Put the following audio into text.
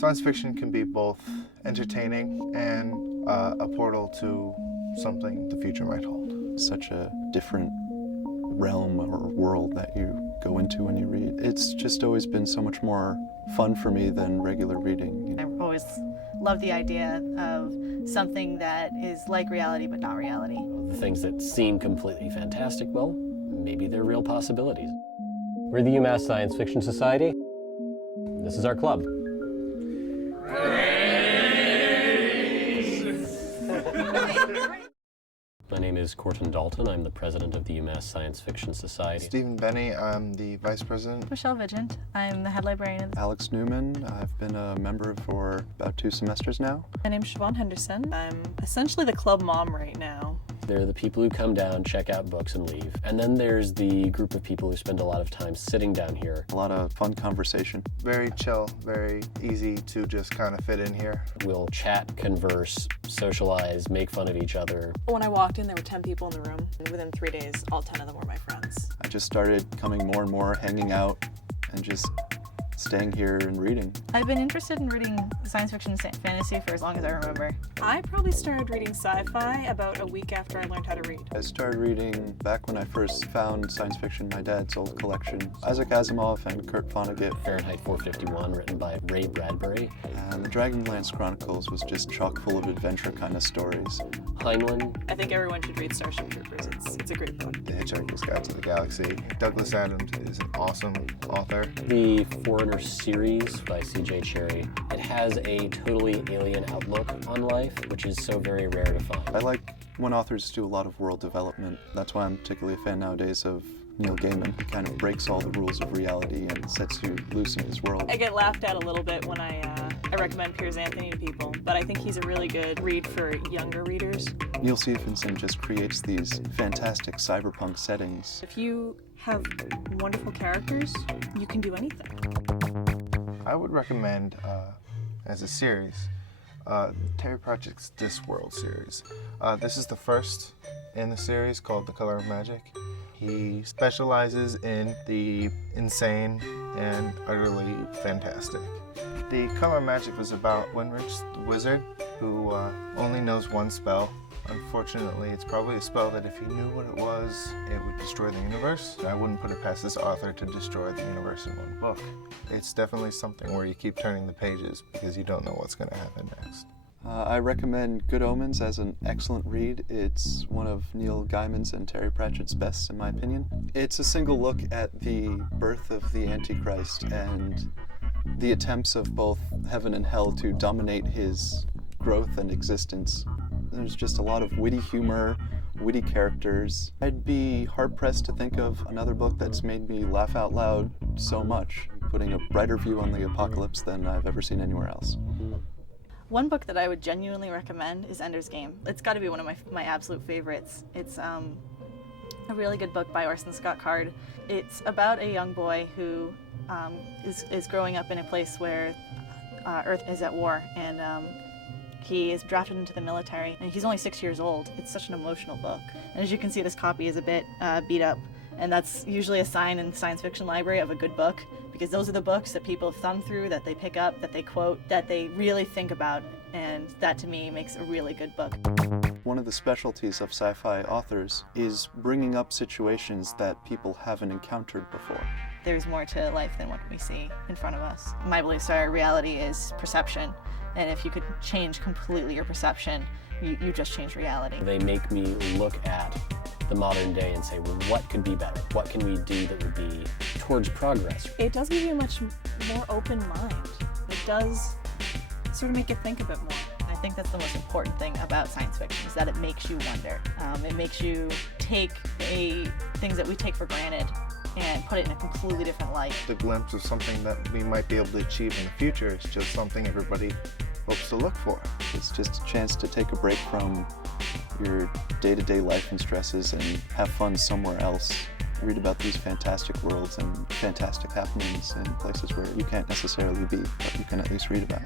Science fiction can be both entertaining and a portal to something the future might hold. Such a different realm or world that you go into when you read. It's just always been so much more fun for me than regular reading. I've always loved the idea of something that is like reality but not reality. The things that seem completely fantastic, well, maybe they're real possibilities. We're the UMass Science Fiction Society. This is our club. My name is Corton Dalton. I'm the president of the UMass Science Fiction Society. Stephen Benny, I'm the vice president. Michelle Vigent, I'm the head librarian. Alex Newman, I've been a member for about 2 semesters now. My name's Siobhan Henderson. I'm essentially the club mom right now. There are the people who come down, check out books, and leave. And then there's the group of people who spend a lot of time sitting down here. A lot of fun conversation. Very chill, very easy to just kind of fit in here. We'll chat, converse, socialize, make fun of each other. When I walked in, there were 10 people in the room, and within 3 days, all 10 of them were my friends. I just started coming more and more, hanging out, and just staying here and reading. I've been interested in reading science fiction and fantasy for as long as I remember. I probably started reading sci-fi about a week after I learned how to read. I started reading back when I first found science fiction in my dad's old collection. Isaac Asimov and Kurt Vonnegut. Fahrenheit 451, written by Ray Bradbury. And the Dragonlance Chronicles was just chock full of adventure kind of stories. Heinlein. I think everyone should read Starship Troopers. It's a great book. The Hitchhiker's Guide to the Galaxy. Douglas Adams is an awesome author. The Foreigner series by C.J. Cherryh. It has a totally alien outlook on life, which is so very rare to find. I like when authors do a lot of world development. That's why I'm particularly a fan nowadays of Neil Gaiman. He kind of breaks all the rules of reality and sets you loose in his world. I get laughed at a little bit when I recommend Piers Anthony to people, but I think he's a really good read for younger readers. Neil Stephenson just creates these fantastic cyberpunk settings. If you have wonderful characters, you can do anything. I would recommend, as a series, Terry Pratchett's Discworld series. This is the first in the series called The Color of Magic. He specializes in the insane and utterly fantastic. The Color of Magic was about Winrich the wizard who only knows one spell. Unfortunately, it's probably a spell that if he knew what it was, it would destroy the universe. I wouldn't put it past this author to destroy the universe in one book. It's definitely something where you keep turning the pages because you don't know what's going to happen next. I recommend Good Omens as an excellent read. It's one of Neil Gaiman's and Terry Pratchett's best, in my opinion. It's a single look at the birth of the Antichrist and the attempts of both heaven and hell to dominate his growth and existence. There's just a lot of witty humor, witty characters. I'd be hard-pressed to think of another book that's made me laugh out loud so much, putting a brighter view on the apocalypse than I've ever seen anywhere else. One book that I would genuinely recommend is Ender's Game. It's got to be one of my absolute favorites. It's a really good book by Orson Scott Card. It's about a young boy who is growing up in a place where Earth is at war, and he is drafted into the military, and he's only 6 years old. It's such an emotional book. And as you can see, this copy is a bit beat up, and that's usually a sign in the science fiction library of a good book, because those are the books that people thumb through, that they pick up, that they quote, that they really think about, and that to me makes a really good book. One of the specialties of sci-fi authors is bringing up situations that people haven't encountered before. There's more to life than what we see in front of us. My beliefs are reality is perception, and if you could change completely your perception, you just change reality. They make me look at the modern day and say, well, what could be better? What can we do that would be towards progress? It does give you a much more open mind. It does sort of make you think a bit more. I think that's the most important thing about science fiction, is that it makes you wonder. It makes you take things that we take for granted and put it in a completely different light. The glimpse of something that we might be able to achieve in the future is just something everybody hopes to look for. It's just a chance to take a break from your day-to-day life and stresses and have fun somewhere else. Read about these fantastic worlds and fantastic happenings in places where you can't necessarily be, but you can at least read about.